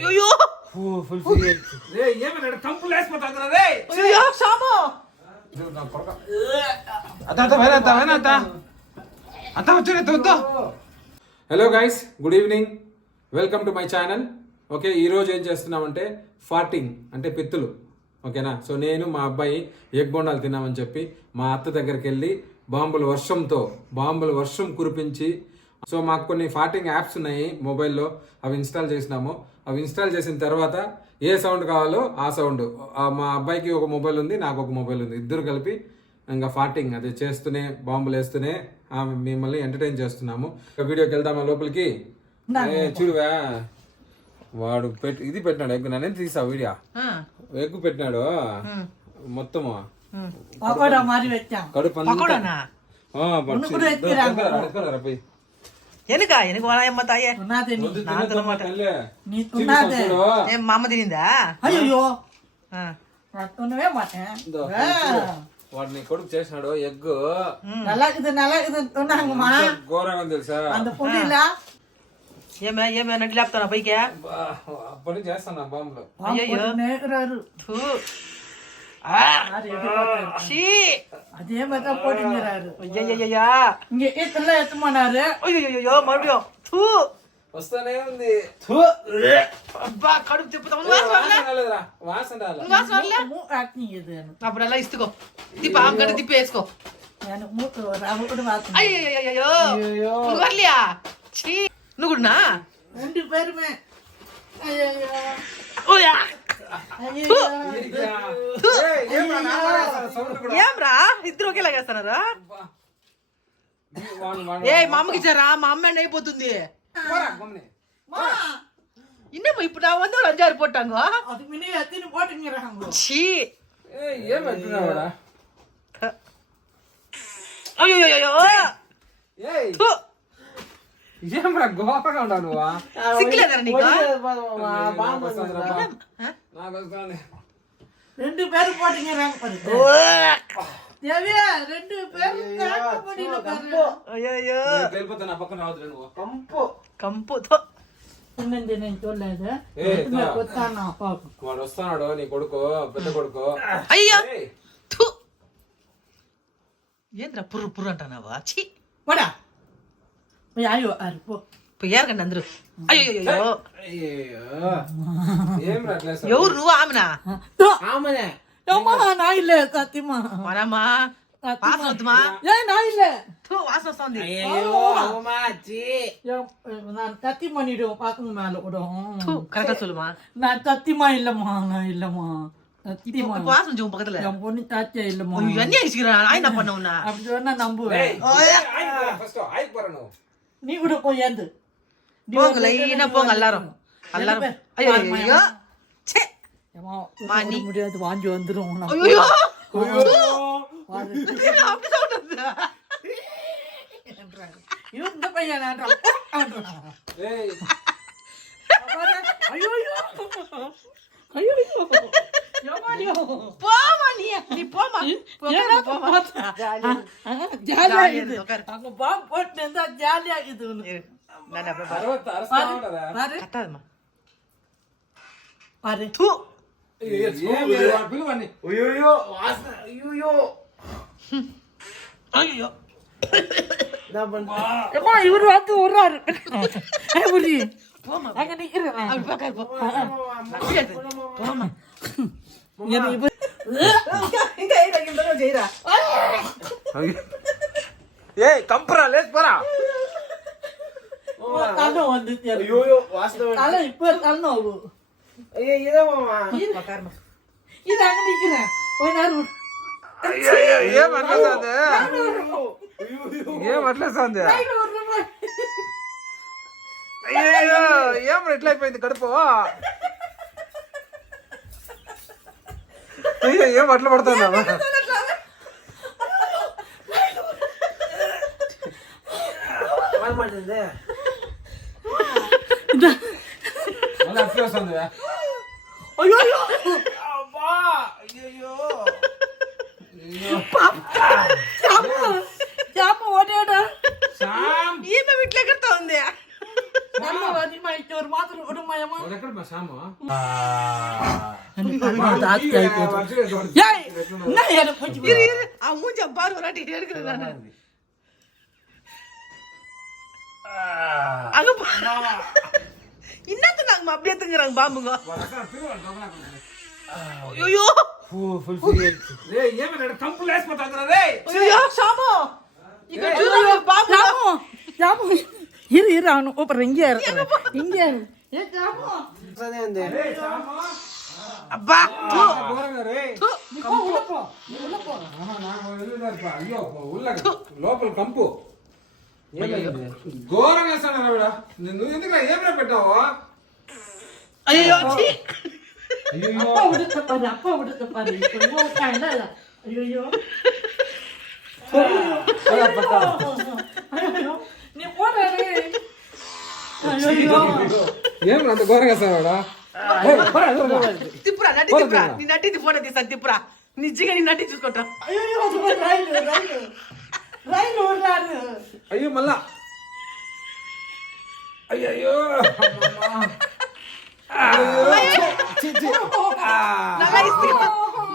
అయ్యో ఫుల్ రే కంపులు వేసిపోతాను రే! అయ్యో Shamu hello guys good evening welcome to my channel okay ఈరోజు ఏం చేస్తున్నామంటే ఫార్టింగ్ అంటే పిత్తులు. ఓకేనా సో నేను మా అబ్బాయి ఎగ్ బొండాలు తిన్నామని చెప్పి మా అత్త దగ్గరికి వెళ్ళి బాంబుల వర్షంతో బాంబుల వర్షం కురిపించి సో మాకు కొన్ని ఫార్టింగ్ యాప్స్ ఉన్నాయి మొబైల్లో అవి ఇన్స్టాల్ చేసినాము. అవి ఇన్స్టాల్ చేసిన తర్వాత ఏ సౌండ్ కావాలో ఆ సౌండ్ మా అబ్బాయికి ఒక మొబైల్ ఉంది నాకు ఒక మొబైల్ ఉంది. ఇద్దరు కలిపి ఇంకా ఫార్టింగ్ అది చేస్తూనే బాంబులు వేస్తూనే మిమ్మల్ని ఎంటర్టైన్ చేస్తున్నాము. వీడియోకి వెళ్దామా లోపలికి? చూడువా. వాడు పెట్టి ఇది పెట్టినాడు ఎగ్గు నన్ను తీసా వీడియో? ఎగ్గు పెట్టినాడు? మొత్తము? కడుపు எனக்கா எனக்கு வேணாம் தாயே துண்ணாதே நீ நான் தர மாட்டேன் நீ துண்ணாதே ஏ மாமா தெரியுதா ஐயோ நான் துண்ணவே மாட்டேன் వాడిని కొడుకు చేసినాడు ఎగ్ నల్లగిది నల్లగిది తిన్నాంగమ్మా ఘోరంగా తెలుసా అంత పొడిలా ఏమే ఏమే నడ్డి లేపుతానా పైకి అప్పటి చేస్తాను బాంబులు అయ్యో அதே மாதிரிதான் போட்டுங்கிறாரு ஐயா இங்க எத்தனை எத்து போனாரு ஐயோ மறுபடியும் தூ వస్తానే ఉంది అబ్బా కడుపు తిప్పుతాం వాసన అప్పుడు అలా ఇస్తుకో తిప్ప ఆమె కడ తిప్పి వేసుకో అయ్యో నువ్వున్నా ఉండి పేరు ఓయా ఏమ్రా, నా కూడా వేస్తారా? సౌండ్ కూడా. ఏం రా ఇద్దరు ఒకేలా చేస్తున్నారా బా. వాడు- వాడు- ఏ మా అమ్మకి ఇచ్చారా మా అమ్మ ఎండ అయిపోతుంది పోరా, గమ్ముని. இன்னும் இப்ப நான் வந்து ஒரு அஞ்சாறு போட்டாங்க அது முன்னே எத்தினு போட்டுங்கிறாங்க ఛీ ఏయ్, ఏం పెట్టినావురా? అయ్యో అయ్యో ఏయ్, ఏమ్రా, ఘోరంగా ఉన్నావు నువ్వా? సిగ్గులేదరా నీకు నాకు వస్తుందిరా, బా. ఆ? నాకు వస్తుంది. ரெண்டு பேரும் போட்டுங்கிறாங்க பாருங்க தேவியா ரெண்டு பேரும் தாங்க முடியல பாரு అయ్యో అయ్యో నేను వెళ్ళిపోతా, నా పక్కన రావద్దురా నువ్వు. కంపు తో. என்னது నేను చూడలేదు ఏ, ఎత్తుమే తా. కొత్తాను పాపం వాడు వస్తున్నాడు నీ కొడుకు పెద్ద కొడుకు అయ్యో ఏయ్, థు. ఏంద్రా పుర్రు పుర్రు అంటున్నావా ఛీ పోడా అయ్యో అరు పో పోయారు అందరూ అయ్యో అయ్యో అయ్యయ్యో. ఏమ్రా అట్లా వేస్తావు? ఎవరు నువ్వు ఆమెనా అమ్మా నా ఇల్లే సత్యమా మనమ్మా వాసన వద్దుమా ఏ నా ఇల్లే థు, వాసన వస్తుంది நான் தத்தி பண்ணிடுவோம் பாக்குங்க மேல கூட థు, కరెక్టా சொல்லுமா நான் தத்திமா இல்லம்மா நான் இல்லம்மா சத்தியமா இப்ப வாசனை ஜூம் பக்கத்துல என் பொண்ணு தாத்தியா இல்லம்மா ஐயோ, என்ன அடிச்சுக்கிறான் நான் என்ன பண்ண உன்ன அப்படி சொன்னா நம்புவேன் நீ கூட போய் ஏந்து. போங்க லைனா போங்க எல்லாரும்? எல்லாரும் ஐயோ ஐயோ. சே வாணி. முடியாது. வாஞ்சி வந்துரும். ஐயோ. இந்த பையன் ஐயோ ஐயோ. ஐயோ போமா நீ. நீ போமா. போமா ஜாலியா இருக்குது அங்க பாம்பு போட்டு இருந்தா ஜாலியா இருக்குது கத்தாதம்மா பாரு தூ ஏய் கம்பரா லேஸ் போறா கண்ணு வந்து ஐயோ வாஸ்தவ கண்ணு இப்ப கண்ணு ஆகும் ஐயோ இதே மாமா உட்காருமா இது கடுப்போ ஏன் வரல படுத்தா எனக்கு போச்சு? இரு இரு. அவன் மூஞ்ச பாரு வாட்டி எடுக்கிறேன் நானு அங்க என்னத்துக்கு அங்க அப்படியே தூங்குறாங்க பாம்புங்க ஐயோ ஃபுல் இரு இரு அவனு ஓப்பர் லோக்கல் கம்பு ఘోరం వేస్తాడు ఆవిడ నువ్వు ఎందుకు ఏమైనా పెట్టావు అయ్యో ఛీ. అయ్యో அப்பா விடுத்த பாரு அப்பா விடுத்த பாரு இப்போ நோக்காண்ட ஐயோ ஐயோ நீ போடாதே ஐயோ ఏం అంత ఘోరం వేస్తావాడా తిప్పురా నటి తిప్పురా నీ నటింది ఫోటో తీసాను తిప్పురా నిజంగా నీ నటి చూసుకుంటా ஐயோ ರೈಲು ಓಡ್ಲಾರ್ದು ಅಯ್ಯೋ ಮಲ್ಲ ಅಯ್ಯಯ್ಯೋ నల్ల ఇసుక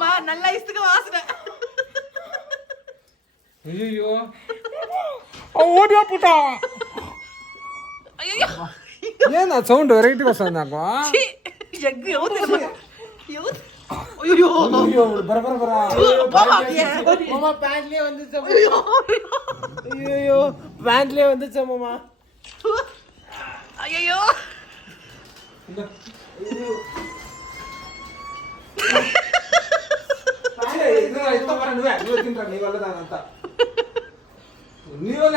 మా నల్ల ఇసుక వాసన అయ్యో ఓడియా పుట్ట అయ్యో ఏనా సౌండ్ వెరైటీ వస్తుంది నాకు ఎగ్గు ఎవరు ఎవరు ஐயோ. ஐயோ பர பர பர. போமா மாமா பேண்ட்லயே வந்துச்சு. ஐயோ. ஐயோ பேண்ட்லயே வந்துச்சு மாமா ஐயோ ನೀವಲ್ಲ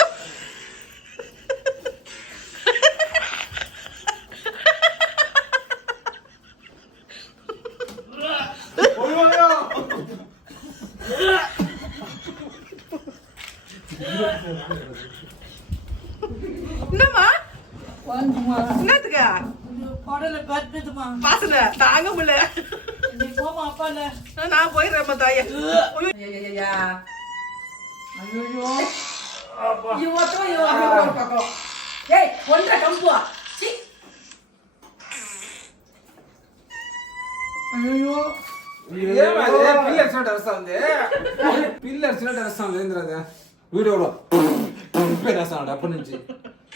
என்னம்மா? என்னத்துக்கா? பாசல தாங்க முடியல. நான் போயிடுறேன்ப்பா தாயா. ஒன்றரை கம்புவா ஐயோ பில்லர்ஸோட ரசம் வந்து பில்லர்ஸோட ரசம் வேந்திரத வீடியோட ரசம் டப்புனுச்சு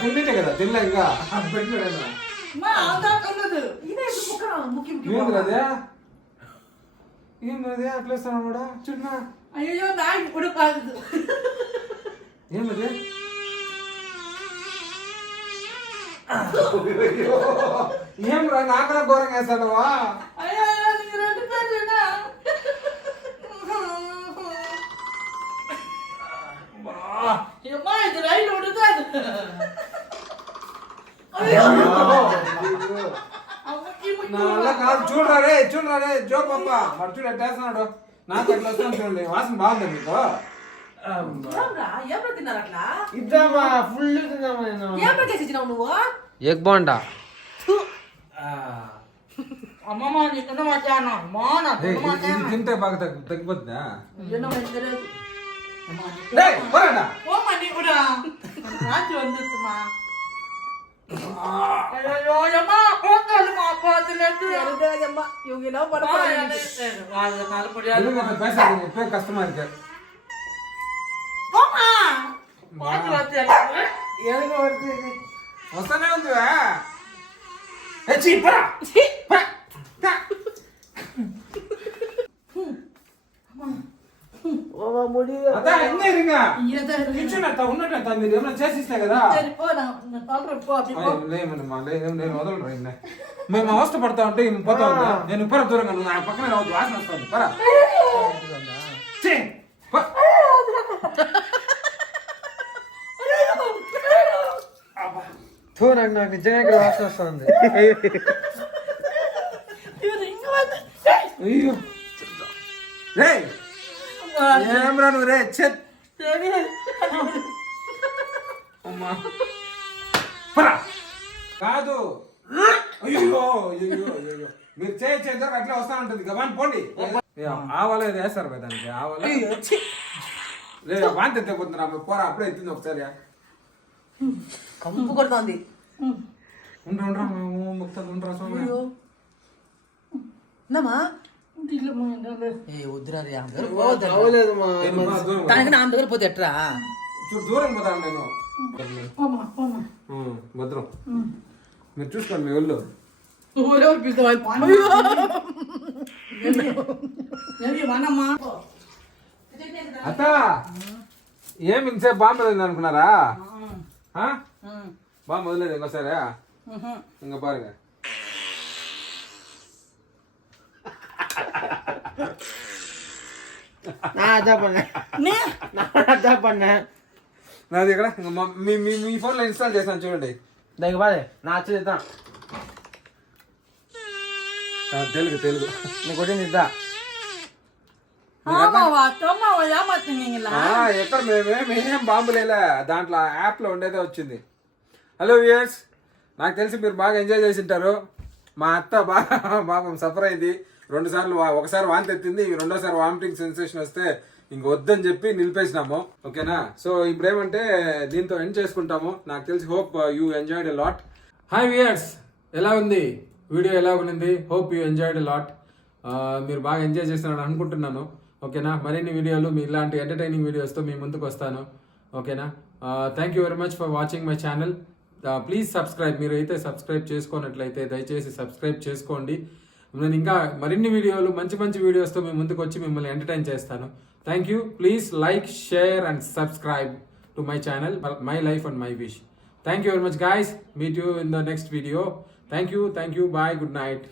తిన్నట్టే కదా తినలే ఇంకా ఏంద్రదే ఏంద్రదే అట్లా ఇస్తాను కూడా చిన్న అయ్యో నాకు ఇప్పుడు కాదు ఏంద్రదే ఏం రా నాకన్నా ఘోరంగా వేస్తానవా అయ్యో నా వల్ల జో పప్ప మరి చూడు ఎట్టేస్తున్నాడు నాకు ఎట్లా వస్తాను చూడండి. వాసన బాగుంది మీకు. ఫుల్ తిందామా ఎగ్ బాండా. అమ్మమ్మ తింటే బాగా తగ్గిపోతుందా? டேய் வரடா போமா நீ கூட. ராஜு வந்துட்டுமா கஷ்டமா இருக்கு. எனக்கு வருது வசனே வந்து ముడి అదా మీరు. ఏమైనా చేసిస్తే కదా. లేమమ్మా లేదు నేను వదలరా ఇన్న. మేము అవస్థ పడతా ఉంటే ఈమె పోతా ఉందా? నేను పర దూరంగా నా పక్కన రావద్దు వాసన వస్తుంది. పరా ఛీ, తో నాకు నాకు నిజంగా ఇక్కడ వాసన వస్తుంది. అయ్యో. ఏమ్రా నువ్వు రే చెత్ అమ్మా. పరా కాదు. అయ్యో అయ్యో అయ్యో మీరు చేయి చేద్దరు అట్లా వస్తా ఉంటుంది. గబాన్ పోండి. ఆవాలో ఏదో వేస్తారు కదా దానికి ఆవాలో. లేదు వాంతి ఎత్తిపోతున్నా పోరా అప్పుడే ఎత్తింది ఒకసారి కంపు కొడుతోంది. ఉండరా ఉండరా ముక్తాలు ఉండరా స్వామి ఉందమ్మా. இல்ல மூணு ఏ వద్దురా రే ఆమె దగ్గర అవ్వలేదు మా ఏం బా, దూరం తనకి నా ఆమె దగ్గర పోతే ఎట్రా చూడు దూరం పోతాను నేను போமா போமா ఉం, భద్రం మీరు చూసుకోండి మీ ఒళ్ళు ఊరే పిలుస్తావు தேவி வேணாமா అత్త ఏం ఇంతసేపు బాంబు వదిలింది అనుకున్నారా ఆ? బాంబు వదిలేదు ఇంకోసారి ఇంకా పారుగా நான் அதான் பண்ணேன் நான் அதான் பண்ணேன் నాది ఇక్కడ ఇంక మా- మీ మీ మీ ఫోన్లో ఇన్స్టాల్ చేశాను చూడండి இந்த இங்க பாரு நான் வச்சது தான் ఆ, తెలుగు తెలుగు நீ கொண்டு இதுதான் ஆமாவா தோமாவா ஏமாத்துனீங்களா ఆ, ఎక్కడ మేమే మేమేం బాంబులేలే దాంట్లో ఆ యాప్లో ఉండేదే వచ్చింది హలో వియర్స్ నాకు తెలిసి మీరు బాగా ఎంజాయ్ చేసి ఉంటారు మా అత్త బాగా పాపం సఫర్ అయింది రెండు సార్లు వా- ఒకసారి వాంతి ఎత్తింది రెండోసారి వామిటింగ్ సెన్సేషన్ వస్తే ఇంక వద్దని చెప్పి నిలిపేసినాము. ఓకేనా? సో ఇప్పుడు ఏమంటే దీంతో ఎండ్ చేసుకుంటాము. నాకు తెలిసి hope you enjoyed a lot hi viewers ఎలా ఉంది? వీడియో ఎలా ఉంది hope you enjoyed a lot మీరు బాగా ఎంజాయ్ చేస్తున్నారని అనుకుంటున్నాను. ఓకేనా? మరిన్ని వీడియోలు మీ ఇలాంటి ఎంటర్టైనింగ్ వీడియోస్తో మీ ముందుకు వస్తాను. ఓకేనా? Thank you very much for watching my channel please subscribe మీరు అయితే సబ్స్క్రైబ్ చేసుకున్నట్లయితే దయచేసి సబ్స్క్రైబ్ చేసుకోండి. నేను ఇంకా మరిన్ని వీడియోలు మంచి మంచి వీడియోస్తో మీ ముందుకు వచ్చి మిమ్మల్ని ఎంటర్టైన్ చేస్తాను. Thank you please like share and subscribe to my channel my life and my wish thank you very much guys meet you in the next video thank you thank you bye good night